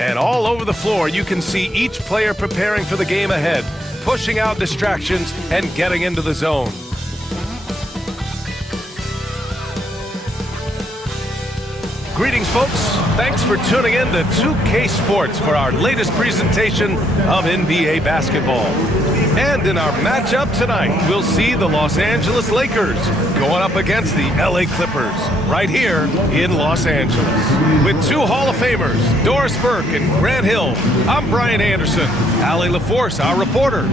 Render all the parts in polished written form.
And all over the floor, you can see each player preparing for the game ahead, pushing out distractions and getting into the zone. Greetings, folks. Thanks for tuning in to 2K Sports for our latest presentation of NBA basketball. And in our matchup tonight, we'll see the Los Angeles Lakers going up against the LA Clippers right here in Los Angeles. With two Hall of Famers, Doris Burke and Grant Hill, I'm Brian Anderson. Allie LaForce, our reporter.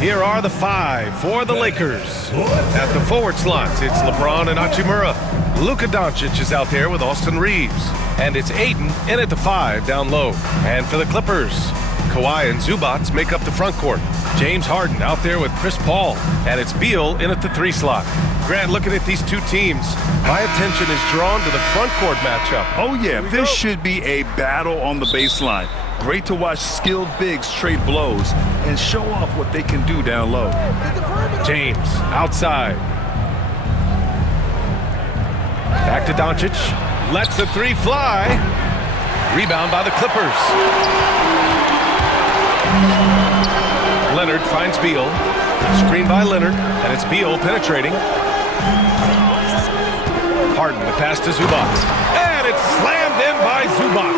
Here are the five for the Lakers. At the forward slots, it's LeBron and Hachimura. Luka Doncic is out there with Austin Reeves. And it's Ayton in at the five down low. And for the Clippers, Kawhi and Zubac make up the front court. James Harden out there with Chris Paul. And it's Beal in at the three slot. Grant, looking at these two teams, my attention is drawn to the front court matchup. Oh yeah, this should be a battle on the baseline. Great to watch skilled bigs trade blows and show off what they can do down low. James outside. Back to Doncic. Lets the three fly. Rebound by the Clippers. Leonard finds Beal. Screen by Leonard, and it's Beal penetrating. Harden, the pass to Zubac. And it's slammed in by Zubac.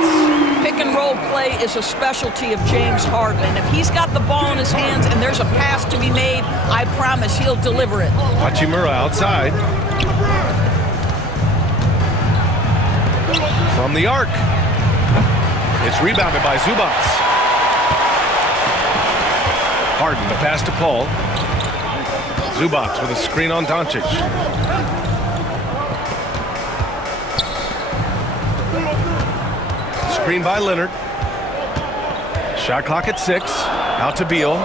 Pick and roll play is a specialty of James Harden. And if he's got the ball in his hands and there's a pass to be made, I promise he'll deliver it. Hachimura outside. From the arc. It's rebounded by Zubac. Harden, the pass to Paul. Zubac with a screen on Doncic. Screen by Leonard. Shot clock at 6. Out to Beal.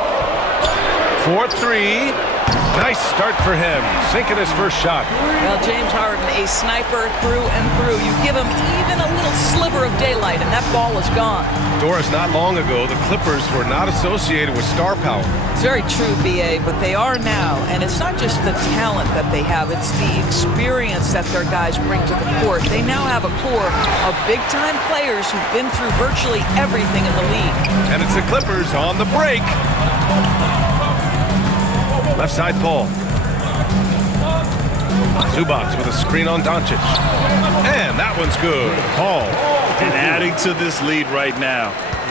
4-3. Nice start for him, sinking his first shot. Well, James Harden, a sniper through and through. You give him even a little sliver of daylight, and that ball is gone. Doris, not long ago, the Clippers were not associated with star power. It's very true, B.A., but they are now. And it's not just the talent that they have, it's the experience that their guys bring to the court. They now have a core of big-time players who've been through virtually everything in the league. And it's the Clippers on the break. Left side, Paul. Zubac with a screen on Doncic. And that one's good. Paul. And adding to this lead right now.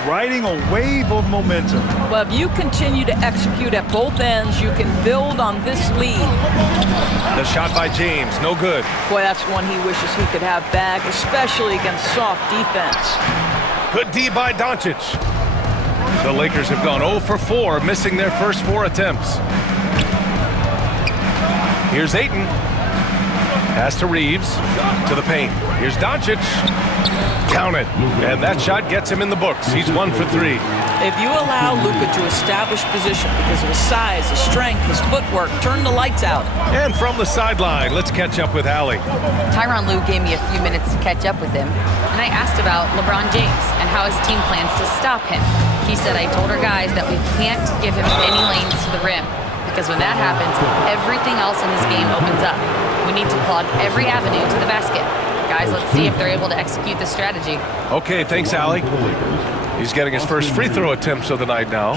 Riding a wave of momentum. Well, if you continue to execute at both ends, you can build on this lead. The shot by James, no good. Boy, that's one he wishes he could have back, especially against soft defense. Good D by Doncic. The Lakers have gone 0 for 4, missing their first 4 attempts. Here's Ayton. Pass to Reeves. To the paint. Here's Doncic. Count it. And that shot gets him in the books. He's 1 for 3. If you allow Luka to establish position because of his size, his strength, his footwork, turn the lights out. And from the sideline, let's catch up with Allie. Tyronn Lue gave me a few minutes to catch up with him, and I asked about LeBron James and how his team plans to stop him. He said, I told our guys that we can't give him any lanes to the rim, because when that happens, everything else in his game opens up. We need to plug every avenue to the basket. Guys, let's see if they're able to execute this strategy. Okay, thanks, Allie. He's getting his first free throw attempts of the night now.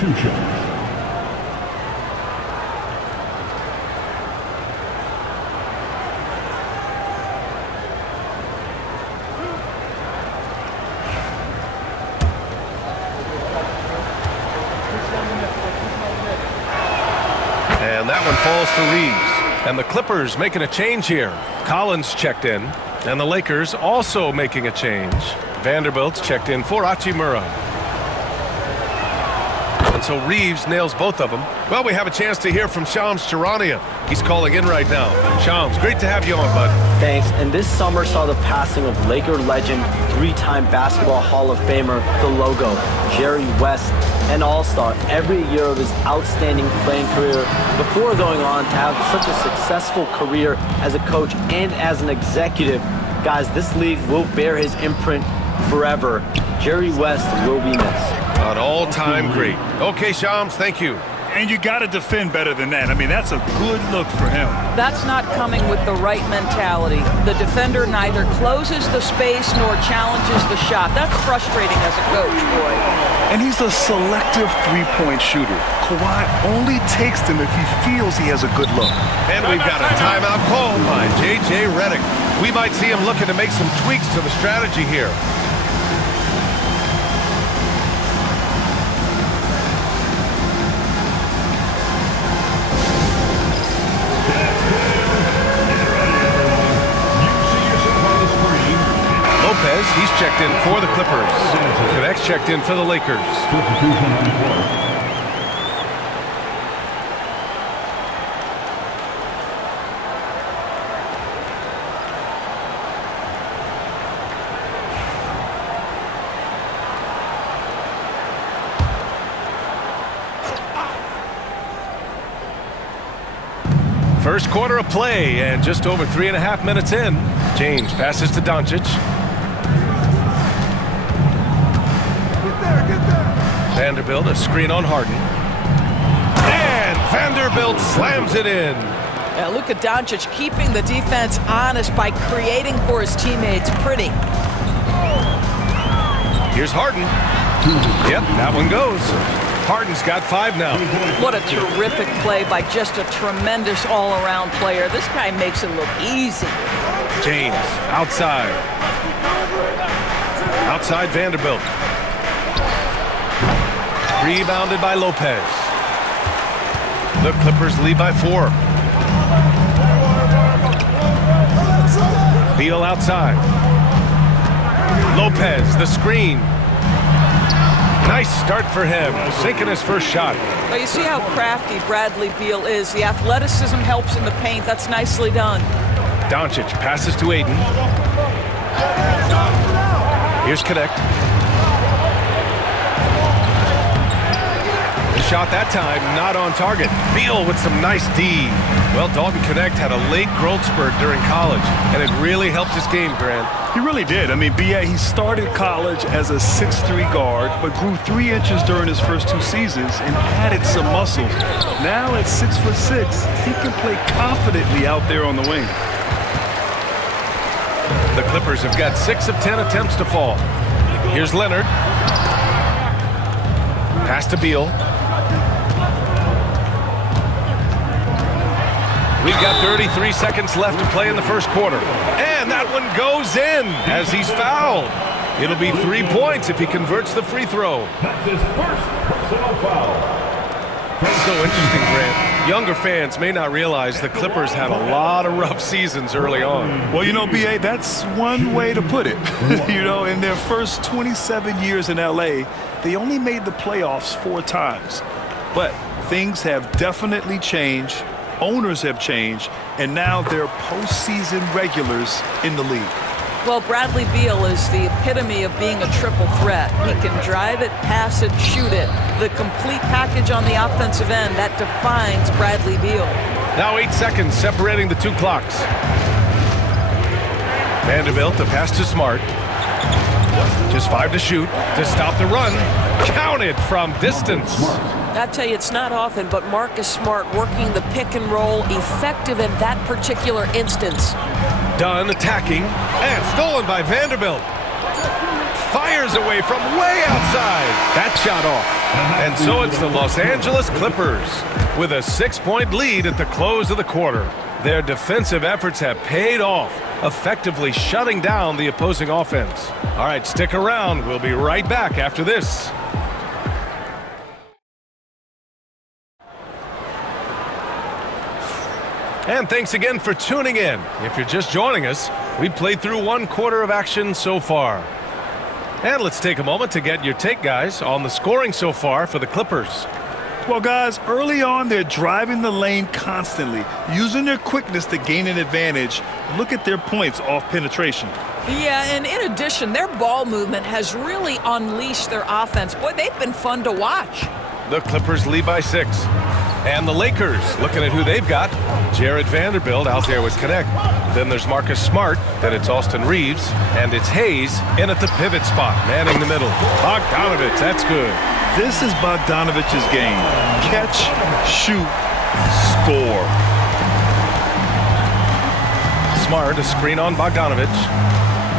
And that one falls for Reeves. And the Clippers making a change here. Collins checked in. And the Lakers also making a change. Vanderbilt's checked in for Hachimura. And so Reeves nails both of them. Well, we have a chance to hear from Shams Charania. He's calling in right now. Shams, great to have you on, bud. Thanks. And this summer saw the passing of Laker legend, 3-time Basketball Hall of Famer, the logo, Jerry West, an all-star every year of his outstanding playing career before going on to have such a successful career as a coach and as an executive. Guys, this league will bear his imprint forever. Jerry West will be missed. An all-time great. Okay, Shams, thank you. and you got to defend better than that. I mean, that's a good look for him. That's not coming with the right mentality. The defender neither closes the space nor challenges the shot. That's frustrating as a coach, boy. And he's a selective three-point shooter. Kawhi only takes them if he feels he has a good look. And we've got a timeout called by J.J. Redick. We might see him looking to make some tweaks to the strategy here. Lopez, he's checked in for the Clippers. Connect's checked in for the Lakers. First quarter of play, and just over 3.5 minutes in. James passes to Doncic. Vanderbilt, a screen on Harden. And Vanderbilt slams it in. Yeah, Luka Doncic keeping the defense honest by creating for his teammates. Pretty. Here's Harden. Yep, that one goes. Harden's got 5 now. What a terrific play by just a tremendous all-around player. This guy makes it look easy. James, outside. Outside Vanderbilt. Rebounded by Lopez. The Clippers lead by 4. Beal outside. Lopez, the screen. Nice start for him, sinking his first shot. Well, you see how crafty Bradley Beal is. The athleticism helps in the paint. That's nicely done. Doncic passes to Aiden. Here's Connect. The shot that time, not on target. Beal with some nice D. Well, Dalton Connect had a late growth spurt during college, and it really helped his game, Grant. He really did. I mean, B.A., he started college as a 6'3" guard, but grew 3 inches during his first 2 seasons and added some muscle. Now at 6'6", he can play confidently out there on the wing. The Clippers have got 6 of 10 attempts to fall. Here's Leonard. Pass to Beal. We've got 33 seconds left to play in the first quarter. And that one goes in as he's fouled. It'll be 3 points if he converts the free throw. That's his first personal foul. It's so interesting, Grant. Younger fans may not realize the Clippers had a lot of rough seasons early on. Well, you know, B.A., that's one way to put it. You know, in their first 27 years in L.A., they only made the playoffs 4 times. But things have definitely changed. Owners have changed, and now they're postseason regulars in the league. Well, Bradley Beal is the epitome of being a triple threat. He can drive it, pass it, shoot it. The complete package on the offensive end, that defines Bradley Beal. Now 8 seconds separating the 2 clocks. Vanderbilt, the pass to Smart. Just 5 to shoot to stop the run. Counted from distance. I tell you, it's not often, but Marcus Smart working the pick and roll, effective in that particular instance. Dunn attacking, and stolen by Vanderbilt. Fires away from way outside. That shot off. And so it's the Los Angeles Clippers with a 6-point lead at the close of the quarter. Their defensive efforts have paid off, effectively shutting down the opposing offense. All right, stick around. We'll be right back after this. And thanks again for tuning in. If you're just joining us, we played through 1 quarter of action so far. And let's take a moment to get your take, guys, on the scoring so far for the Clippers. Well, guys, early on, they're driving the lane constantly, using their quickness to gain an advantage. Look at their points off penetration. Yeah, and in addition, their ball movement has really unleashed their offense. Boy, they've been fun to watch. The Clippers lead by 6. And the Lakers, looking at who they've got. Jared Vanderbilt out there with Connect. Then there's Marcus Smart. Then it's Austin Reeves. And it's Hayes in at the pivot spot, manning the middle. Bogdanovich, that's good. This is Bogdanovich's game. Catch, shoot, score. Smart, a screen on Bogdanovich.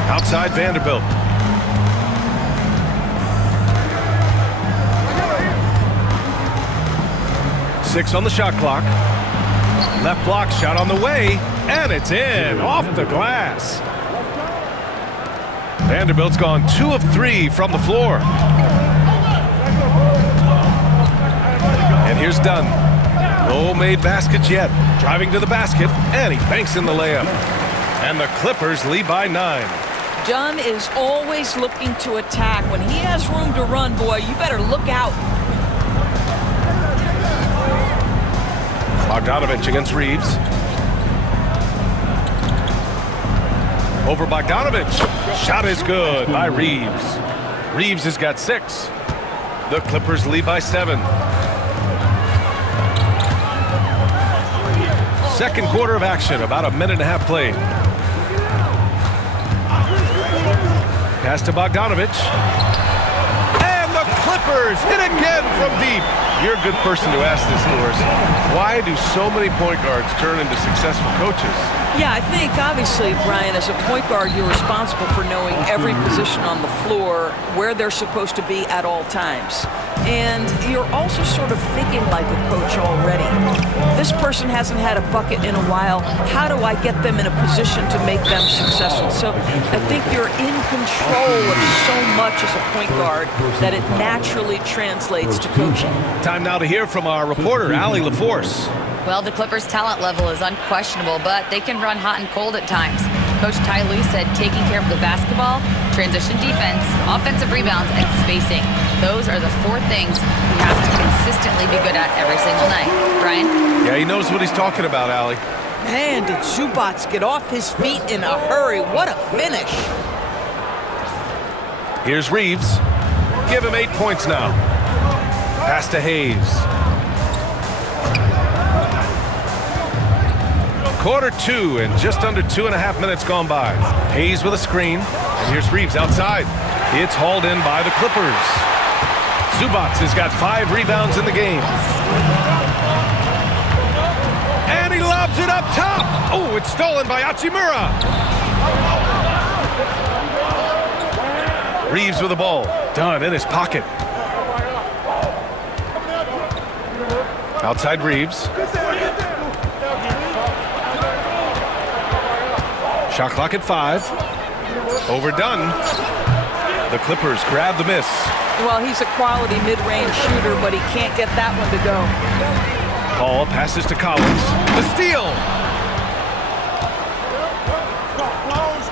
Outside Vanderbilt. Six on the shot clock. Left block shot on the way, and it's in, off the glass. Vanderbilt's gone 2 of 3 from the floor. And here's Dunn. No made baskets yet. Driving to the basket, and he banks in the layup. And the Clippers lead by 9. Dunn is always looking to attack. When he has room to run, boy, you better look out. Bogdanovich against Reeves. Over Bogdanovich. Shot is good by Reeves. Reeves has got 6. The Clippers lead by 7. Second quarter of action, about a minute and a half played. Pass to Bogdanovich. And the Clippers hit again from deep. You're a good person to ask this, Doris. Why do so many point guards turn into successful coaches? Yeah, I think obviously, Brian, as a point guard, you're responsible for knowing every position on the floor, where they're supposed to be at all times. And you're also sort of thinking like a coach already. This person hasn't had a bucket in a while. How do I get them in a position to make them successful? So I think you're in control of so much as a point guard that it naturally translates to coaching. Time now to hear from our reporter, Allie LaForce. Well, the Clippers' talent level is unquestionable, but they can run hot and cold at times. Coach Ty Lue said taking care of the basketball, transition defense, offensive rebounds, and spacing. Those are the 4 things we have to consistently be good at every single night. Brian? Yeah, he knows what he's talking about, Allie. Man, did Zubac get off his feet in a hurry. What a finish. Here's Reeves. Give him 8 points now. Pass to Hayes. Quarter 2 and just under 2.5 minutes gone by. Hayes with a screen. And here's Reeves outside. It's hauled in by the Clippers. Zubac has got 5 rebounds in the game. And he lobs it up top. Oh, it's stolen by Hachimura. Reeves with the ball. Dunn in his pocket. Outside Reeves. Shot clock at 5. Overdone. The Clippers grab the miss. Well, he's a quality mid-range shooter, but he can't get that one to go. Paul passes to Collins. The steal.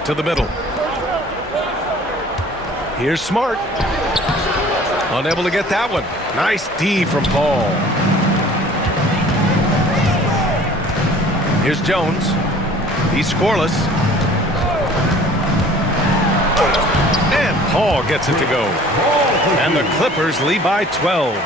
To the middle. Here's Smart. Unable to get that one. Nice D from Paul. Here's Jones. He's scoreless. And Paul gets it to go. And the Clippers lead by 12.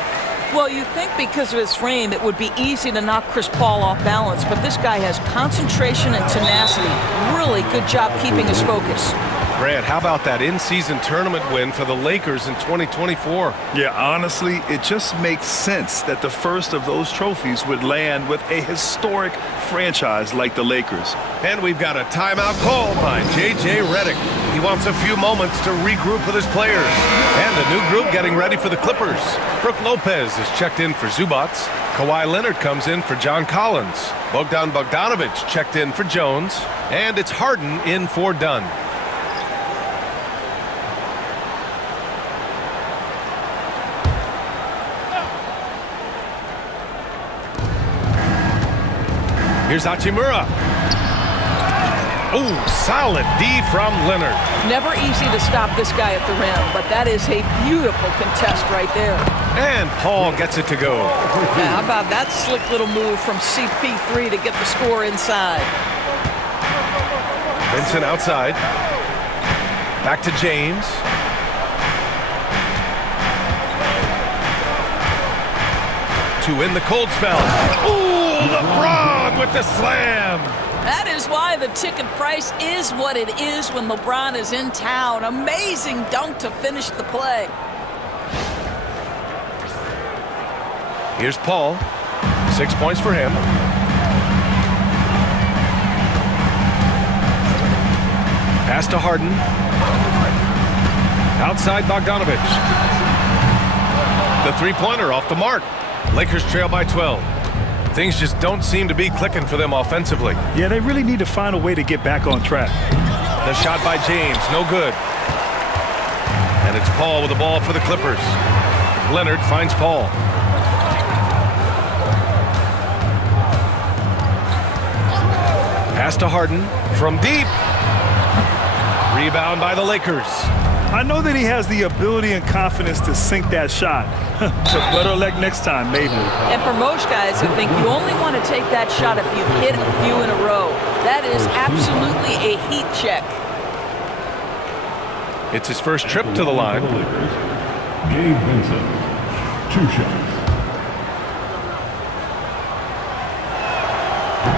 Well, you think because of his frame, it would be easy to knock Chris Paul off balance, but this guy has concentration and tenacity. Really good job keeping his focus. Grant, how about that in-season tournament win for the Lakers in 2024? Yeah, honestly, it just makes sense that the first of those trophies would land with a historic franchise like the Lakers. And we've got a timeout call by J.J. Redick. He wants a few moments to regroup with his players. And a new group getting ready for the Clippers. Brook Lopez is checked in for Zubac. Kawhi Leonard comes in for John Collins. Bogdan Bogdanovich checked in for Jones. And it's Harden in for Dunn. Here's Hachimura. Oh, solid D from Leonard. Never easy to stop this guy at the rim, but that is a beautiful contest right there. And Paul gets it to go. Yeah, how about that slick little move from CP3 to get the score inside? Vincent outside. Back to James. to win the cold spell. Ooh, LeBron with the slam. That is why the ticket price is what it is when LeBron is in town. Amazing dunk to finish the play. Here's Paul. 6 points for him. Pass to Harden. Outside Bogdanovich. The three-pointer off the mark. Lakers trail by 12. Things just don't seem to be clicking for them offensively. Yeah, they really need to find a way to get back on track. The shot by James, no good. And it's Paul with the ball for the Clippers. Leonard finds Paul. Pass to Harden from deep. Rebound by the Lakers. I know that he has the ability and confidence to sink that shot. But better luck next time, maybe. And for most guys, I think you only want to take that shot if you've hit a few in a row. That is absolutely a heat check. It's his first trip to the line. Gabe Vincent, 2 shots.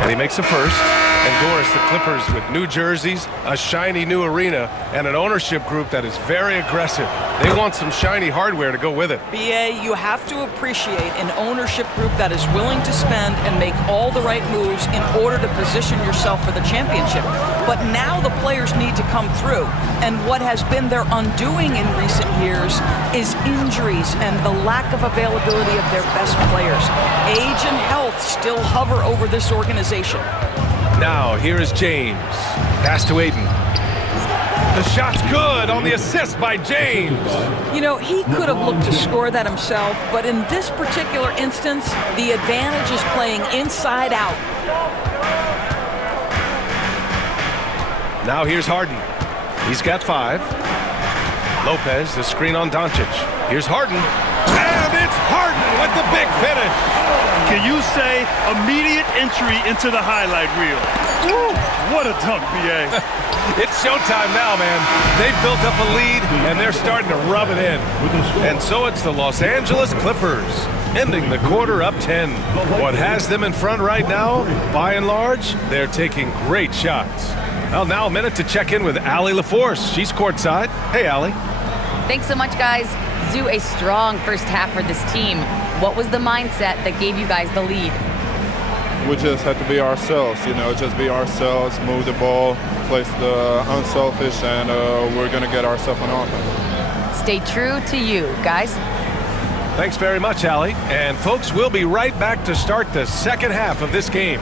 And he makes a first. And Doris, the Clippers with new jerseys, a shiny new arena, and an ownership group that is very aggressive. They want some shiny hardware to go with it. BA, you have to appreciate an ownership group that is willing to spend and make all the right moves in order to position yourself for the championship. But now the players need to come through. And what has been their undoing in recent years is injuries and the lack of availability of their best players. Age and health still hover over this organization. Now, here is James. Pass to Aiden. The shot's good on the assist by James. You know, he could have looked to score that himself, but in this particular instance, the advantage is playing inside out. Now here's Harden. He's got 5. Lopez, the screen on Doncic. Here's Harden. And it's Harden with the big finish. Can you say immediate entry into the highlight reel? Woo, what a dunk, BA. It's showtime now, man. They've built up a lead, and they're starting to rub it in. And so it's the Los Angeles Clippers, ending the quarter up 10. What has them in front right now, by and large, they're taking great shots. Well, now a minute to check in with Allie LaForce. She's courtside. Hey, Allie. Thanks so much, guys. Zoo, a strong first half for this team. What was the mindset that gave you guys the lead? We just had to be ourselves, just be ourselves, move the ball, play the unselfish, and we're going to get ourselves on offense. Stay true to you, guys. Thanks very much, Allie. And folks, we'll be right back to start the second half of this game.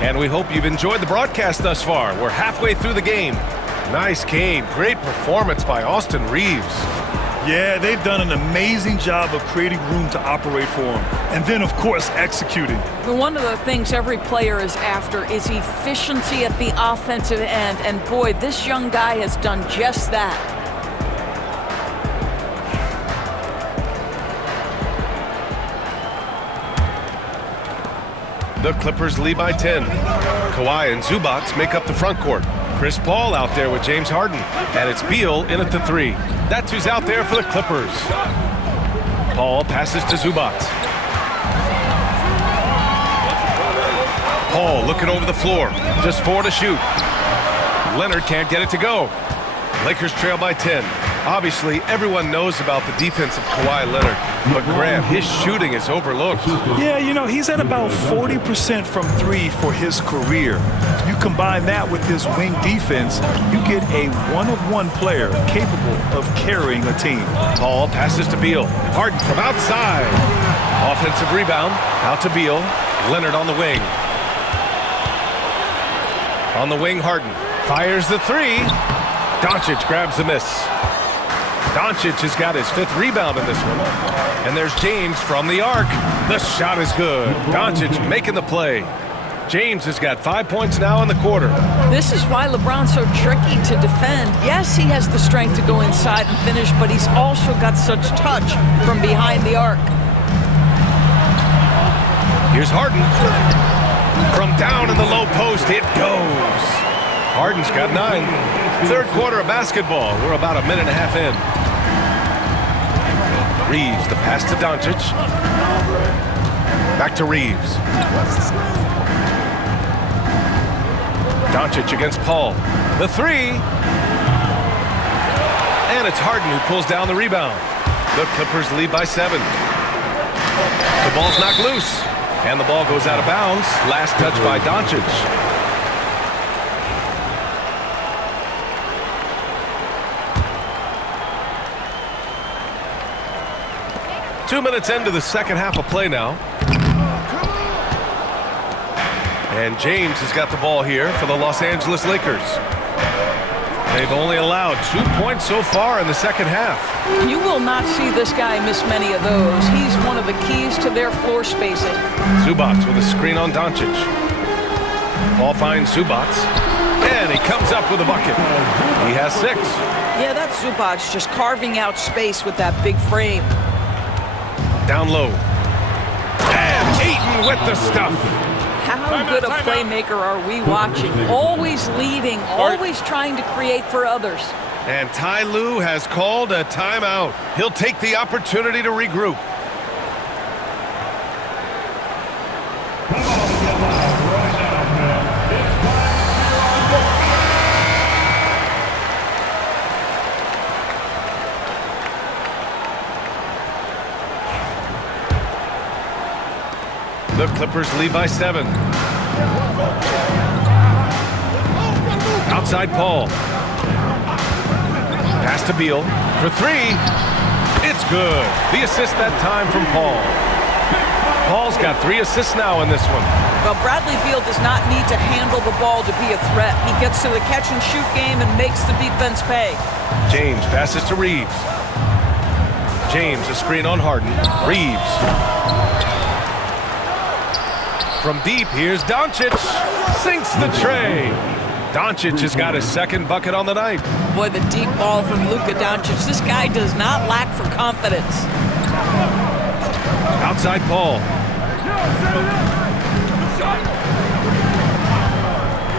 And we hope you've enjoyed the broadcast thus far. We're halfway through the game. Nice game. Great performance by Austin Reeves. Yeah, they've done an amazing job of creating room to operate for him. And then, of course, executing. One of the things every player is after is efficiency at the offensive end. And boy, this young guy has done just that. The Clippers lead by 10. Kawhi and Zubac make up the front court. Chris Paul out there with James Harden. And it's Beal in at the 3. That's who's out there for the Clippers. Paul passes to Zubac. Paul looking over the floor. Just 4 to shoot. Leonard can't get it to go. Lakers trail by 10. Obviously, everyone knows about the defense of Kawhi Leonard, but Grant, his shooting is overlooked. Yeah, you know, he's at about 40% from three for his career. You combine that with his wing defense, you get a one-of-one player capable of carrying a team. Paul passes to Beal. Harden from outside. Offensive rebound. Out to Beal. Leonard on the wing. On the wing, Harden fires the three. Doncic grabs the miss. Doncic has got his 5th rebound in this one. And there's James from the arc. The shot is good. Doncic making the play. James has got 5 points now in the quarter. This is why LeBron's so tricky to defend. Yes, he has the strength to go inside and finish, but he's also got such touch from behind the arc. Here's Harden. From down in the low post, it goes. Harden's got 9. 3rd quarter of basketball. We're about a minute and a half in. Reeves, the pass to Doncic. Back to Reeves. Doncic against Paul. The three. And it's Harden who pulls down the rebound. The Clippers lead by 7. The ball's knocked loose. And the ball goes out of bounds. Last touch by Doncic. Two minutes into the second half of play now. And James has got the ball here for the Los Angeles Lakers. They've only allowed 2 points so far in the second half. You will not see this guy miss many of those. He's one of the keys to their floor spacing. Zubac with a screen on Doncic. Paul finds Zubac. And he comes up with a bucket. He has 6. Yeah, that's Zubac just carving out space with that big frame. Down low. And Ayton with the stuff. How good a playmaker are we watching? Always leading, always trying to create for others. And Ty Lue has called a timeout. He'll take the opportunity to regroup. The Clippers lead by 7. Outside Paul. Pass to Beal for 3. It's good. The assist that time from Paul. Paul's got 3 assists now in this one. Well, Bradley Beal does not need to handle the ball to be a threat. He gets to the catch-and-shoot game and makes the defense pay. James passes to Reeves. James, a screen on Harden. Reeves. From deep, here's Doncic. Sinks the tray. Doncic has got his 2nd bucket on the night. Boy, the deep ball from Luka Doncic. This guy does not lack for confidence. Outside Paul.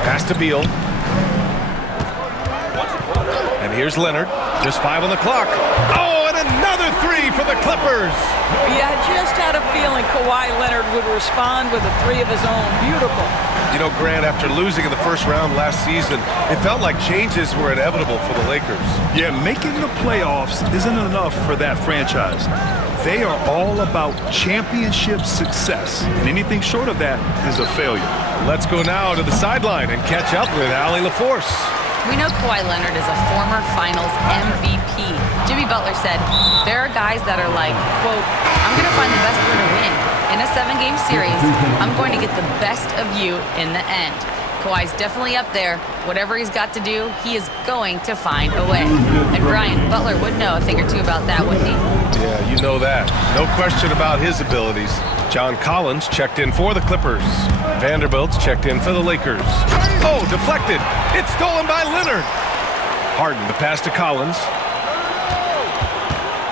Pass to Beal. And here's Leonard. Just 5 on the clock. Oh, and another 3 for the Clippers. Yeah, I just had a feeling Kawhi Leonard would respond with a 3 of his own. Beautiful. You know, Grant, after losing in the first round last season, it felt like changes were inevitable for the Lakers. Yeah, making the playoffs isn't enough for that franchise. They are all about championship success, and anything short of that is a failure. Let's go now to the sideline and catch up with Allie LaForce. We know Kawhi Leonard is a former Finals MVP. Jimmy Butler said, there are guys that are like, quote, I'm going to find the best way to win. In a 7-game series, I'm going to get the best of you in the end. Kawhi's definitely up there. Whatever he's got to do, he is going to find a way. And Brian, Butler would know a thing or two about that, wouldn't he? Yeah, you know that. No question about his abilities. John Collins checked in for the Clippers. Vanderbilt's checked in for the Lakers. Oh, deflected. It's stolen by Leonard. Harden, the pass to Collins.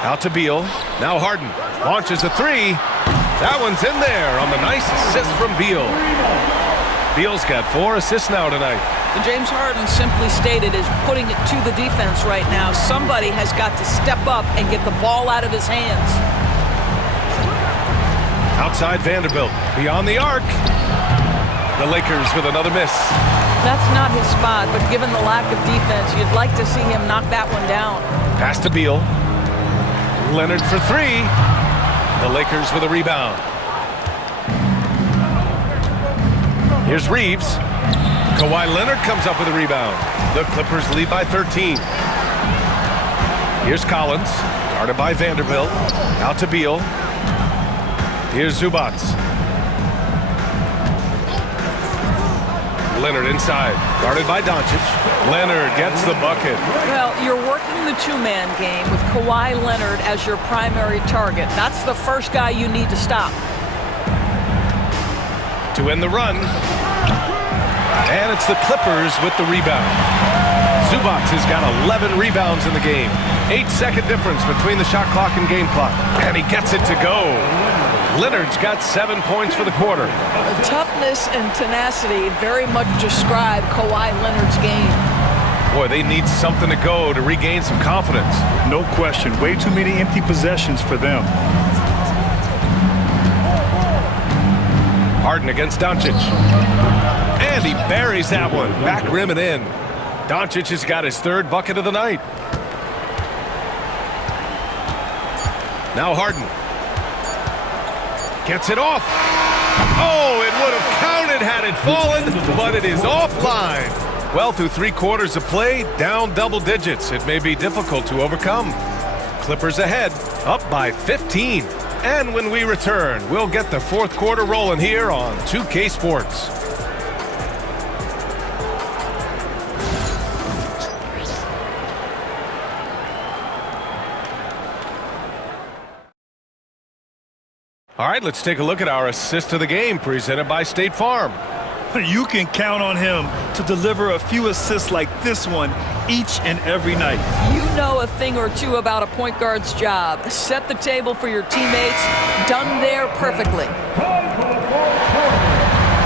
Out to Beal. Now Harden launches a 3. That one's in there on the nice assist from Beal. Beal's got 4 assists now tonight. And James Harden simply stated is putting it to the defense right now. Somebody has got to step up and get the ball out of his hands. Outside Vanderbilt, beyond the arc. The Lakers with another miss. That's not his spot, but given the lack of defense, you'd like to see him knock that one down. Pass to Beal. Leonard for three. The Lakers with a rebound. Here's Reeves. Kawhi Leonard comes up with a rebound. The Clippers lead by 13. Here's Collins. Guarded by Vanderbilt. Out to Beal. Here's Zubac. Leonard inside. Guarded by Doncic. Leonard gets the bucket. Well, you're working the two-man game with Kawhi Leonard as your primary target. That's the first guy you need to stop. To end the run. And it's the Clippers with the rebound. Zubac has got 11 rebounds in the game. 8-second difference between the shot clock and game clock. And he gets it to go. Leonard's got 7 points for the quarter. Toughness and tenacity very much describe Kawhi Leonard's game. Boy, they need something to go to regain some confidence. No question. Way too many empty possessions for them. Harden against Doncic. And he buries that one. Back rim and in. Doncic has got his third bucket of the night. Now Harden. Gets it off. Oh, it would have counted had it fallen, but it is offline. Well, through 3 quarters of play, down double digits. It may be difficult to overcome. Clippers ahead, up by 15. And when we return, we'll get the fourth quarter rolling here on 2K Sports. All right, let's take a look at our assist of the game presented by State Farm. You can count on him to deliver a few assists like this one each and every night. You know a thing or two about a point guard's job. Set the table for your teammates. Done there perfectly.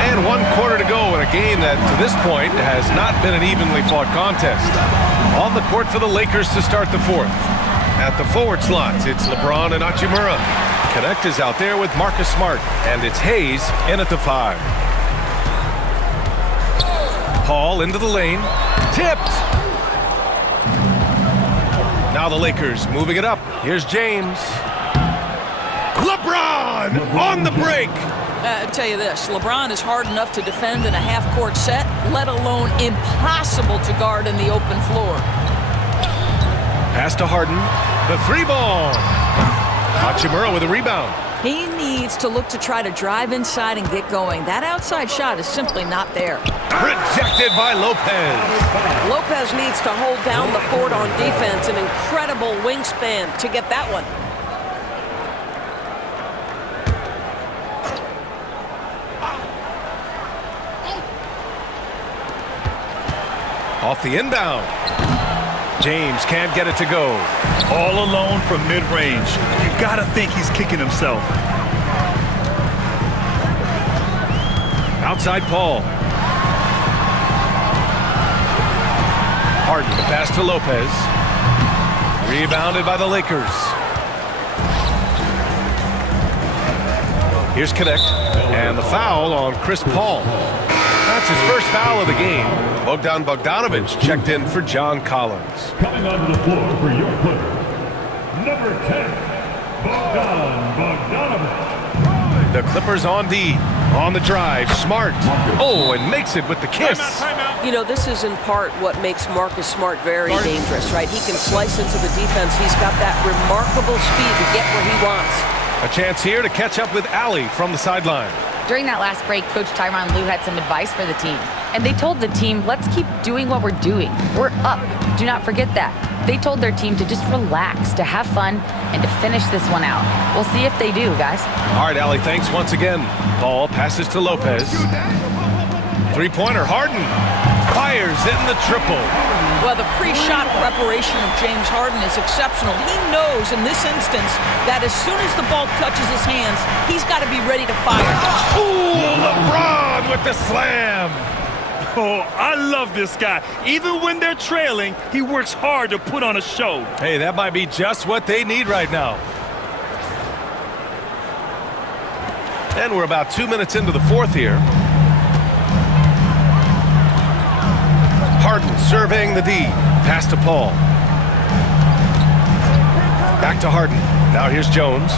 And 1 quarter to go in a game that, to this point, has not been an evenly fought contest. On the court for the Lakers to start the fourth. At the forward slots, it's LeBron and Hachimura. Connect is out there with Marcus Smart, and it's Hayes in at the 5. Paul into the lane. Tipped. Now the Lakers moving it up. Here's James. LeBron on the break. I'll tell you this, LeBron is hard enough to defend in a half-court set, let alone impossible to guard in the open floor. Pass to Harden. The 3-ball. Hachimura with a rebound. He needs to look to try to drive inside and get going. That outside shot is simply not there. Rejected by Lopez. Lopez needs to hold down the fort on defense. An incredible wingspan to get that one. Off the inbound. James can't get it to go. All alone from mid-range. You gotta think he's kicking himself. Outside Paul. Harden, the pass to Lopez. Rebounded by the Lakers. Here's Connect. And the foul on Chris Paul. That's his first foul of the game. Bogdan Bogdanović checked in for John Collins. Coming onto the floor for your Clippers, number 10, Bogdan Bogdanović. The Clippers on D. On the drive. Smart. Oh, and makes it with the kiss. You know, this is in part what makes Marcus Smart very dangerous, right? He can slice into the defense. He's got that remarkable speed to get where he wants. A chance here to catch up with Allie from the sideline. During that last break, Coach Tyronn Lue had some advice for the team. And they told the team, let's keep doing what we're doing. We're up. Do not forget that. They told their team to just relax, to have fun, and to finish this one out. We'll see if they do, guys. All right, Allie, thanks once again. Ball passes to Lopez. Three-pointer, Harden. Fires in the triple. Well, the pre-shot preparation of James Harden is exceptional. He knows in this instance that as soon as the ball touches his hands, he's got to be ready to fire. Ooh, LeBron with the slam. Oh, I love this guy. Even when they're trailing, he works hard to put on a show. Hey, that might be just what they need right now. And we're about 2 minutes into the fourth here. Harden surveying the D. Pass to Paul. Back to Harden. Now here's Jones.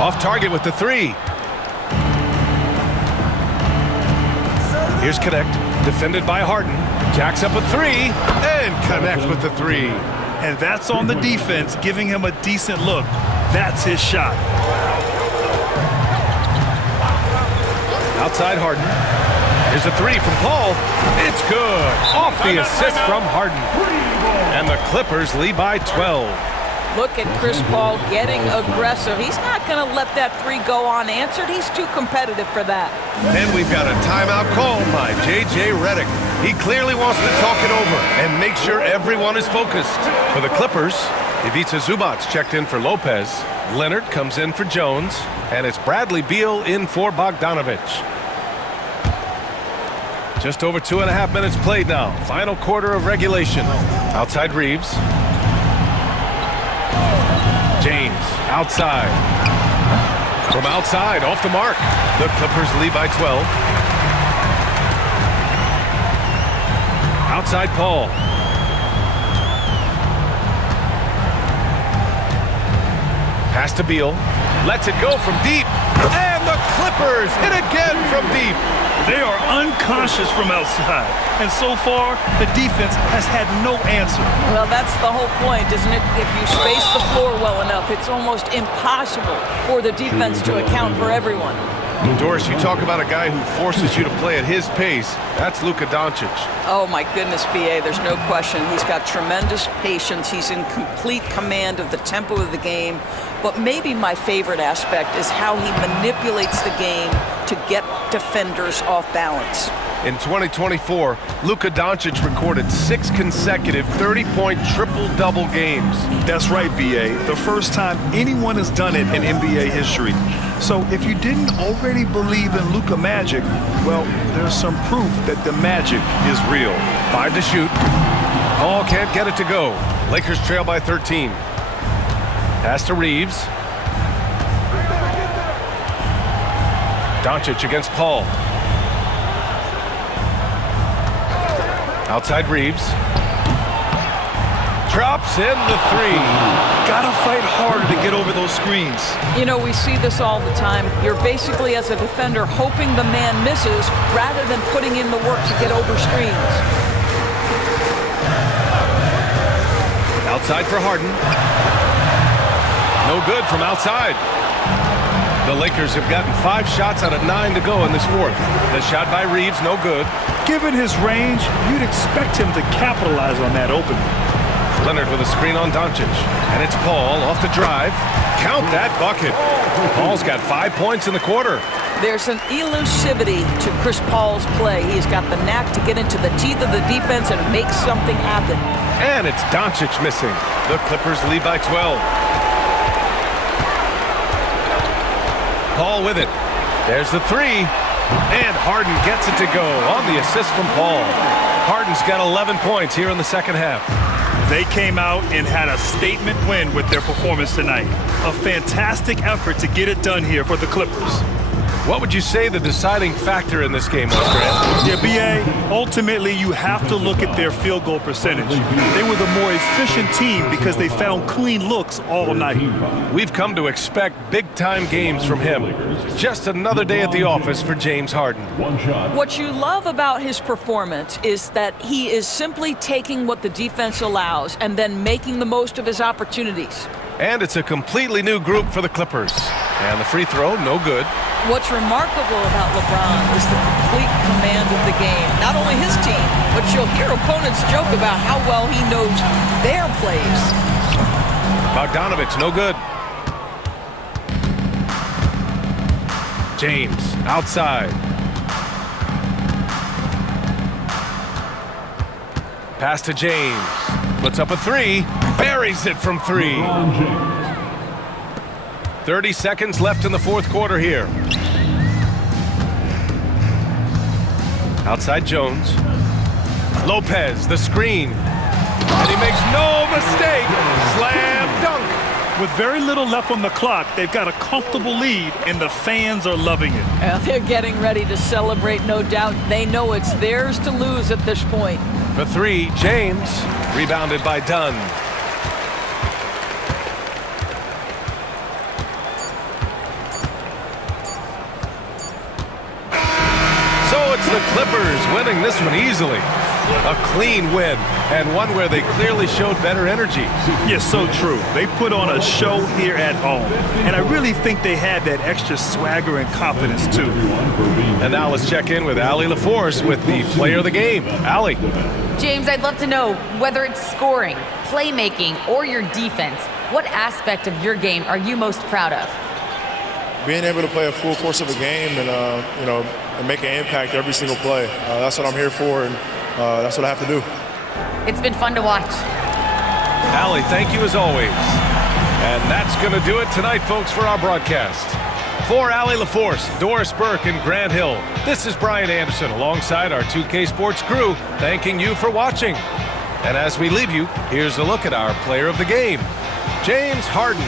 Off target with the three. Here's Connect. Defended by Harden. Jacks up a three and connects with the three. And that's on the defense, giving him a decent look. That's his shot. Outside Harden. Here's a three from Paul. It's good. Off the assist from Harden. And the Clippers lead by 12. Look at Chris Paul getting aggressive. He's not going to let that three go unanswered. He's too competitive for that. And we've got a timeout called by J.J. Redick. He clearly wants to talk it over and make sure everyone is focused. For the Clippers, Ivica Zubac's checked in for Lopez. Leonard comes in for Jones. And it's Bradley Beal in for Bogdanovic. Just over 2.5 minutes played now. Final quarter of regulation. Outside Reeves. James outside. From outside, off the mark. The Clippers lead by 12. Outside Paul. Pass to Beal. Lets it go from deep. And the Clippers hit again from deep. They are unconscious from outside. And so far, the defense has had no answer. Well, that's the whole point, isn't it? If you space the floor well enough, it's almost impossible for the defense to account for everyone. Doris, you talk about a guy who forces you to play at his pace. That's Luka Doncic. Oh, my goodness, B.A., there's no question. He's got tremendous patience. He's in complete command of the tempo of the game. But maybe my favorite aspect is how he manipulates the game to get defenders off balance. In 2024, Luka Doncic recorded 6 consecutive 30-point triple-double games. That's right, B.A. The first time anyone has done it in NBA history. So if you didn't already believe in Luka magic, well, there's some proof that the magic is real. 5 to shoot. Paul can't get it to go. Lakers trail by 13. Pass to Reeves. Doncic against Paul. Outside Reeves. Drops in the three. Gotta fight harder to get over those screens. You know, we see this all the time. You're basically, as a defender, hoping the man misses rather than putting in the work to get over screens. Outside for Harden. No good from outside. The Lakers have gotten 5 shots out of 9 to go in this fourth. The shot by Reeves, no good. Given his range, you'd expect him to capitalize on that opening. Leonard with a screen on Doncic. And it's Paul off the drive. Count that bucket. Paul's got 5 points in the quarter. There's an elusivity to Chris Paul's play. He's got the knack to get into the teeth of the defense and make something happen. And it's Doncic missing. The Clippers lead by 12. Paul with it. There's the three. And Harden gets it to go on the assist from Paul. Harden's got 11 points here in the second half. They came out and had a statement win with their performance tonight. A fantastic effort to get it done here for the Clippers. What would you say the deciding factor in this game was, Grant? Yeah, B.A., ultimately you have to look at their field goal percentage. They were the more efficient team because they found clean looks all night. We've come to expect big-time games from him. Just another day at the office for James Harden. What you love about his performance is that he is simply taking what the defense allows and then making the most of his opportunities. And it's a completely new group for the Clippers. And the free throw, no good. What's remarkable about LeBron is the complete command of the game. Not only his team, but you'll hear opponents joke about how well he knows their plays. Bogdanovic, no good. James, outside. Pass to James. Puts up a three. Buries it from 3. 30 seconds left in the fourth quarter here. Outside Jones. Lopez, the screen. And he makes no mistake. Slam dunk. With very little left on the clock, they've got a comfortable lead, and the fans are loving it. They're getting ready to celebrate, no doubt. They know it's theirs to lose at this point. For 3, James. Rebounded by Dunn. Clippers winning this one easily. A clean win, and one where they clearly showed better energy. Yes, so true. They put on a show here at home, and I really think they had that extra swagger and confidence, too. And now let's check in with Allie LaForce with the player of the game. Allie. James, I'd love to know whether it's scoring, playmaking, or your defense. What aspect of your game are you most proud of? Being able to play a full course of a game and, and make an impact every single play. That's what I'm here for, and that's what I have to do. It's been fun to watch. Allie, thank you as always. And that's going to do it tonight, folks, for our broadcast. For Allie LaForce, Doris Burke, and Grant Hill, this is Brian Anderson alongside our 2K Sports crew, thanking you for watching. And as we leave you, here's a look at our player of the game, James Harden.